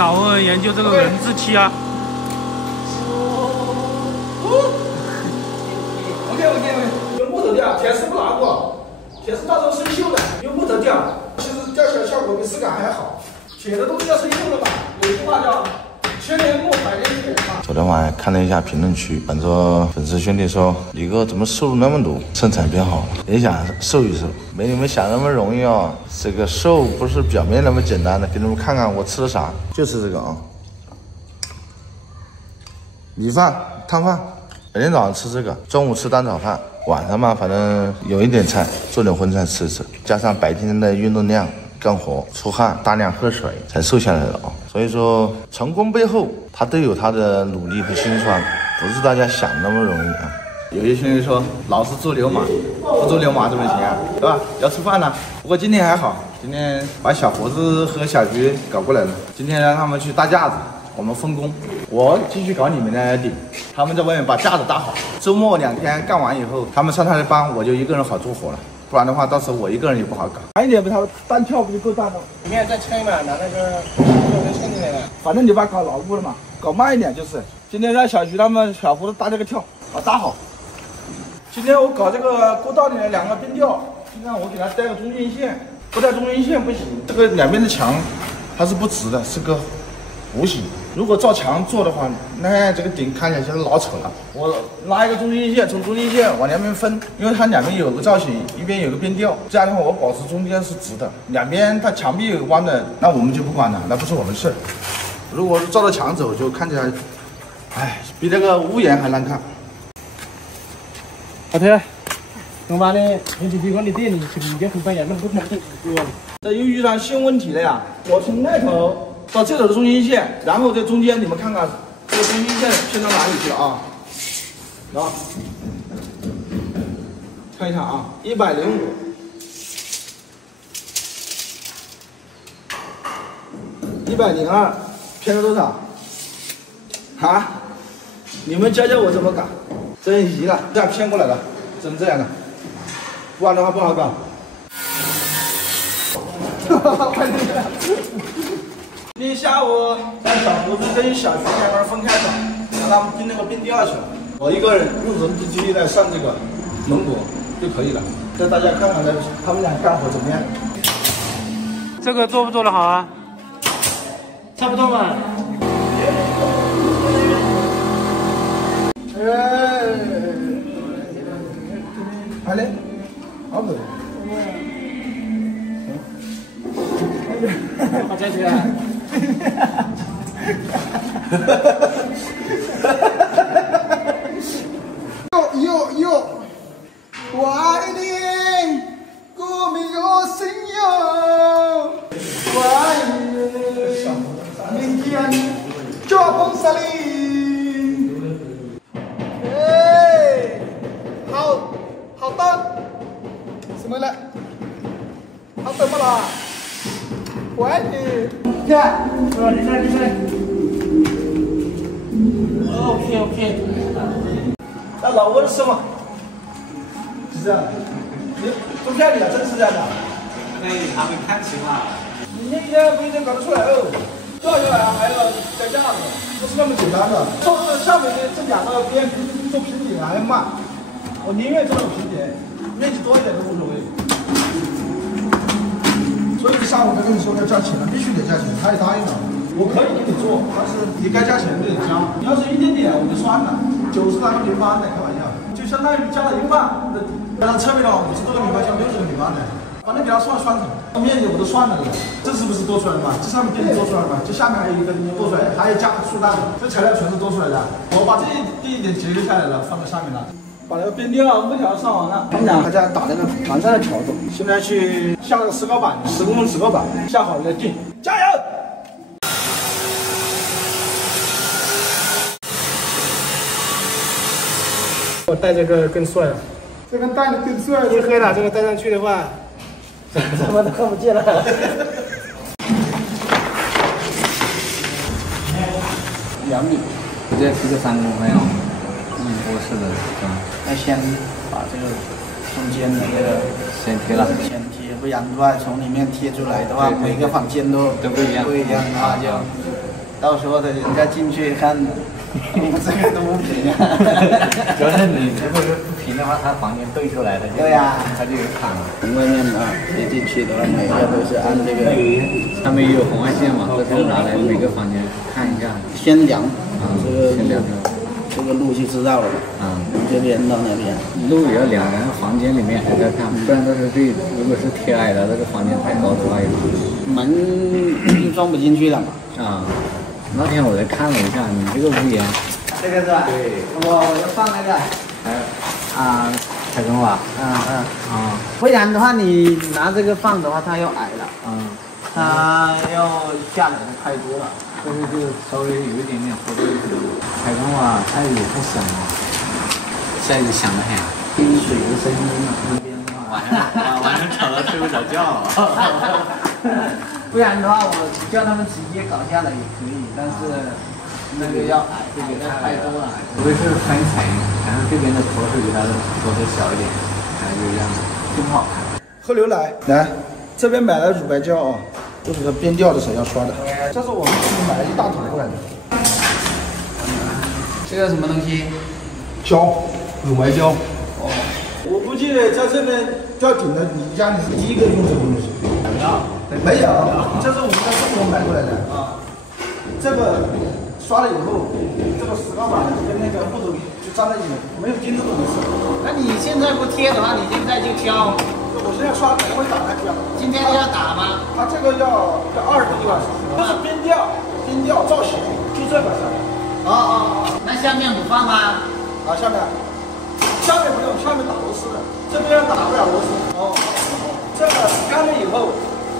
老二研究这个人字漆啊。OK， 用木头吊，铁丝不拿过，铁丝到时候生锈的，用木头吊，其实吊起来效果比丝感还好。铁的东西要生锈的嘛，有句话叫千年木百年铁嘛。昨天晚上看了一下评论区，很多粉丝兄弟说李哥怎么收入那么多，身材变好了，也想瘦一瘦，没你们想那么容易哦。这个瘦不是表面那么简单的，给你们看看我吃的啥，就吃这个啊，米饭、汤饭。每天早上吃这个，中午吃蛋炒饭，晚上嘛，反正有一点菜，做点荤菜吃吃，加上白天的运动量、干活、出汗、大量喝水，才瘦下来的啊。所以说，成功背后他都有他的努力和辛酸，不是大家想那么容易啊。有些兄弟说，老是做牛马，不做牛马怎么行啊？对吧？要吃饭呢。不过今天还好，今天把小胡子和小菊搞过来了，今天让他们去搭架子。我们分工，我继续搞里面的顶，他们在外面把架子搭好。周末2天干完以后，他们上他的班，我就一个人好做活了。不然的话，到时候我一个人也不好搞。晚一点不，他单跳不就够大了？里面再撑嘛，拿那个撑进来了。反正你把搞牢固了嘛，搞慢一点就是。今天让小徐他们小胡子搭这个跳，把搭好。今天我搞这个过道里的2个冰吊，今天我给它带个中间线，不带中间线不行。这个两边的墙它是不直的，是个弧形。如果照墙做的话，那这个顶看起来就是老丑了。我拉一个中间线，从中间线往两边分，因为它两边有个造型，一边有个边吊，这样的话我保持中间是直的，两边它墙壁有弯的，那我们就不管了，那不是我们事儿。如果是照着墙走，就看起来，哎，比那个屋檐还难看。老铁，我把你你提供的店里去给后半夜弄不能这又遇上新问题了呀！我从那头到这头的中间线，然后在中间，你们看看这个中间线偏到哪里去了啊？然后看一下啊，105，偏了多少？啊？你们教教我怎么搞？真急了，这样偏过来了，只能这样的，不然的话不好搞。你下午让小胡子跟小徐两个人分开走，让他们钉那个冰吊去。我一个人用人机器来上这个龙骨就可以了。带大家看看他们俩干活怎么样。这个做不做得好啊？差不多嘛。好嘞，好不？好再去啊！哟，我爱你，过没有心哟，我爱你，明天就碰上你。哎，好的，什么了？好怎么了？我爱你。看，你看。OK。那老温是吗？是这样的。你都骗你了，真是这样的。那他们看齐嘛。你一天不一定搞得出来哦。做出来还要带架子，不是那么简单的。做这上面的这2个边做平顶还要慢，我宁愿做那个平顶，面积多一点都无所谓。所以上午才跟你说要加钱了，必须得加钱，他也答应了。我可以给你做，但是你该加钱就得加。你要是一点点我就算了，90多个平方的，开玩笑，就相当于加了1半。那侧面的话50多个平方，像60个平方的，反正给他算成，面积我都算了的。这是不是多出来的嘛？这上面给你多出来的嘛？这下面还有一个多出来的，还有加树干，这材料全是多出来的。我把这一点节约下来了，放在上面了。把那个边吊木条上完了，他们俩还在打那个船上的条子，现在去下那个石膏板，10公分石膏板，下好了再钉，加油！我戴这个更帅了，这个戴的更帅，天黑了，这个戴上去的话，什么都看不见了。2米，直接提个3公分哦。合适的，要先把这个中间的那个先贴了，先贴，不然的话从里面贴出来的话，每个房间都不一样，啊，就到时候的人家进去看，这个都不平啊。主要是你如果是不平的话，他房间对出来的，对呀，他就有坎了。从外面啊，一进去的话，每个都是按这个，他们也有红外线嘛，这是拿来每个房间看一下。先量，这个先量这个路就知道了。从这边到那边，路也要量，然后房间里面还在看，不然都是对。如果是贴矮的，这个房间太高的话也不行。门就装不进去了嘛。那天我在看了一下，你这个屋檐，这个是吧？对，我要放那个，彩中瓦，不然的话你拿这个放的话，它要矮了，它要下来的太多了，这个就稍微有一点点活动。彩中瓦太也太响了，下雨响得很，听水的声音嘛，那边的话，晚上吵到睡不着觉。不然的话，我叫他们直接搞下来也可以，但是那个要矮，这个太多了。除非是分层，然后这边的头是比它的头是小一点，然后就这样子，就不好看。喝牛奶，来，这边买了乳白胶啊，就是这边调的时候要刷的。这是我们自己买了一大桶过来的。这个什么东西？胶，乳白胶。我估计在这边吊顶的，你家里是第一个用这个东西。没有，这是我们在中国买过来的啊。这个刷了以后，这个石膏板跟那个木头就粘在一起，没有筋都没事。那你现在不贴的话，你现在就挑。我现在刷来回打它挑。今天要打吗？它这个要20多个小时。这是边调造型，就这个是。那下面不放吗？下面不用，下面打螺丝的，这边打不了螺丝。这个干了以后。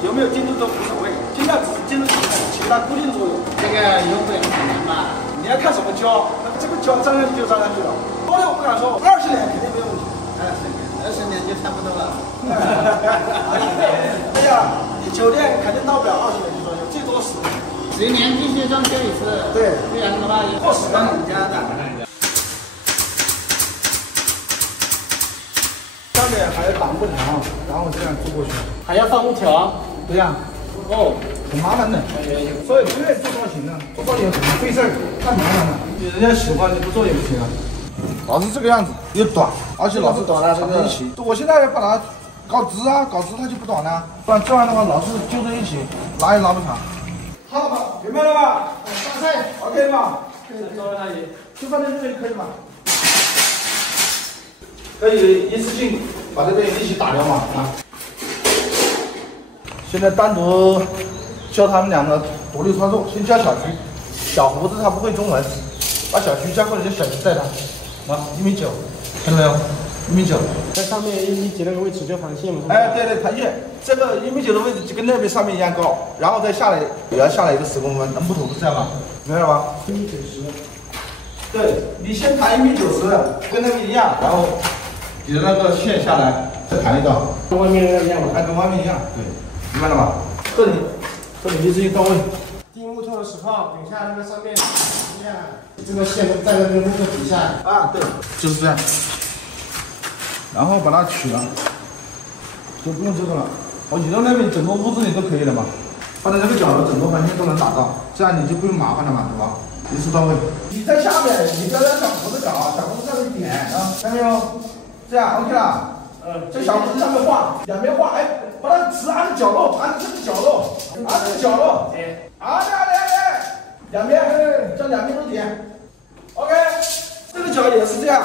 有没有钉住都无所谓，尽量只是钉住起到固定作用。这个用不了几年吧？你要看什么胶，这个胶粘上去就粘上去了。多久我不敢说，20年肯定没有问题。20年就差不多了。哎呀，你酒店肯定到不了20年的作用，最多10年。10年必须装修一次。对，不然的话过10年你家的。上面还有挡木条，然后这样做过去。还要放木条？对呀。很麻烦的，所以不愿意做造型呢，做造型很费事儿，太麻烦了。人家喜欢你不做也不行啊。老是这个样子，又短，而且老是短了这个一起。我现在要把它搞直啊，搞直它就不短了，不然这样的话老是揪在一起，拉也拉不长。好了吧，明白了吧？上菜 OK 吧？就放在这里可以吗？可以一次性把这边一起打掉嘛啊。现在单独教他们两个独立操作，先教小徐，小胡子他不会中文，把小徐教过来，就小徐带他。1.9米，看到没有？1.9米。在上面1.9米那个位置就盘线嘛。哎，对，盘线，这个1.9米的位置就跟那边上面一样高，然后再下来也要下来一个10公分，那木头不是这样吗？明白了吧？1.90米。对，你先盘1.90米，跟那个一样，然后你的那个线下来，再盘一道，跟外面那个一样嘛。跟外面一样，对。明白了吧？这里一次性到位。钉木头的时候，等下那个上面一样，这个线在那个木头底下。啊，对，就是这样。然后把它取了，就不用这个了。移到那边整个屋子里都可以了嘛。放在这个角落，整个房间都能打到，这样你就不用麻烦了嘛，对吧？一次到位。你在下面，你不要让小胡子搞，小胡子在这点啊，看到没有？这样 OK 了。在小胡子上面画，两边画，哎，把它直按着角落，按着这个角落，按着角落，来，两边，这两边都点 ，OK， 这个角也是这样，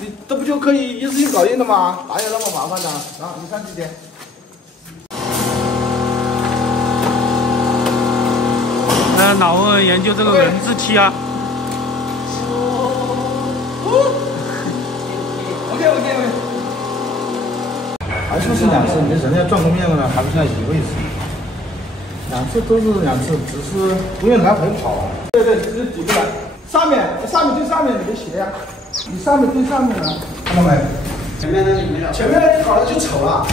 你这不就可以一次性搞定了吗？哪有那么麻烦呢？啊，你看这点。老二研究这个人字漆啊。OK。还说是2次，你人家转个面了，还不是要一个意思？2次都是2次，只是不用来回跑啊。对，只是几个来。上面对上面你的鞋呀，你上面对上面呢，看到没？前面那里没有。前面那你搞得就丑了。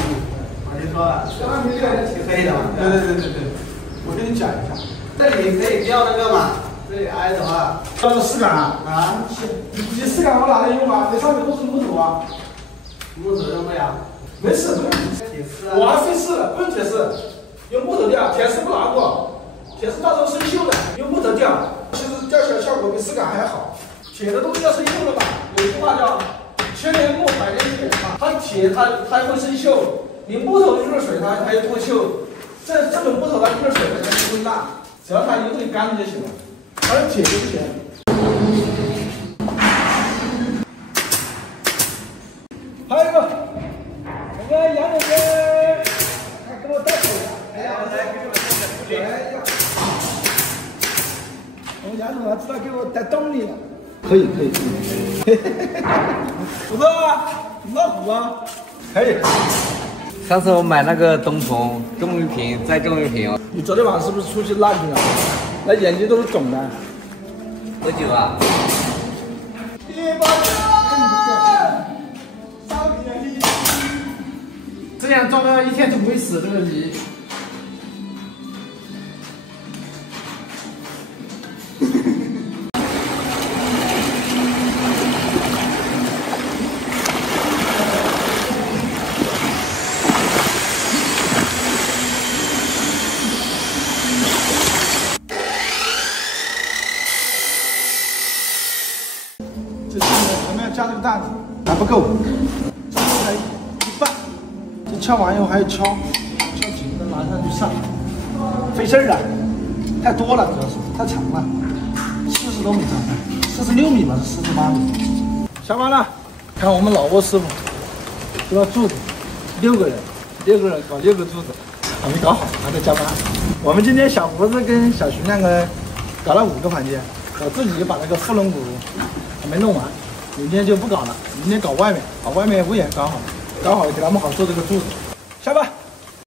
我就说了，上面这个挺黑的。对，我跟你讲一下，这里可以调那个嘛，这里挨的话，调个4杆啊，你4杆我哪能用啊？这上面都是木头啊。木头用不了。没事，铁丝啊。我还费事了，不用铁丝，用木头吊，铁丝不拿过，铁丝到时候生锈的，用木头吊。铁的东西要生锈了吧？有句话叫“千年木，百年铁”嘛，它铁它会生锈，你木头遇了水它也脱锈。这种木头它遇了水它就不会烂，只要它一会干就行了。还有铁就不行。还有一个，我们杨姐姐，还给我带水了。哎呀，来给我带水。哎呀，我们杨总知道给我带动力了。可以。不错啊，老虎啊，可以。上次我买那个冬虫，种一瓶，再种一瓶。你昨天晚上是不是出去烂去了？那眼睛都是肿的。多久啊？这样装了1天就不会死这个梨。这前面加这个担子还不够，这才一半。这敲完以后还要敲紧的，马上就上，费事儿啊！太多了，主要是太长了，40多米长，46米吧，是48米。下班了，看我们老挝师傅这个柱子，6个人搞6个柱子，还没搞好，还在加班。我们今天小胡子跟小徐两个人搞了5个房间，我自己就把那个副龙骨还没弄完，明天就不搞了，明天搞外面，把外面屋檐搞好，搞好给他们好做这个柱子。下班。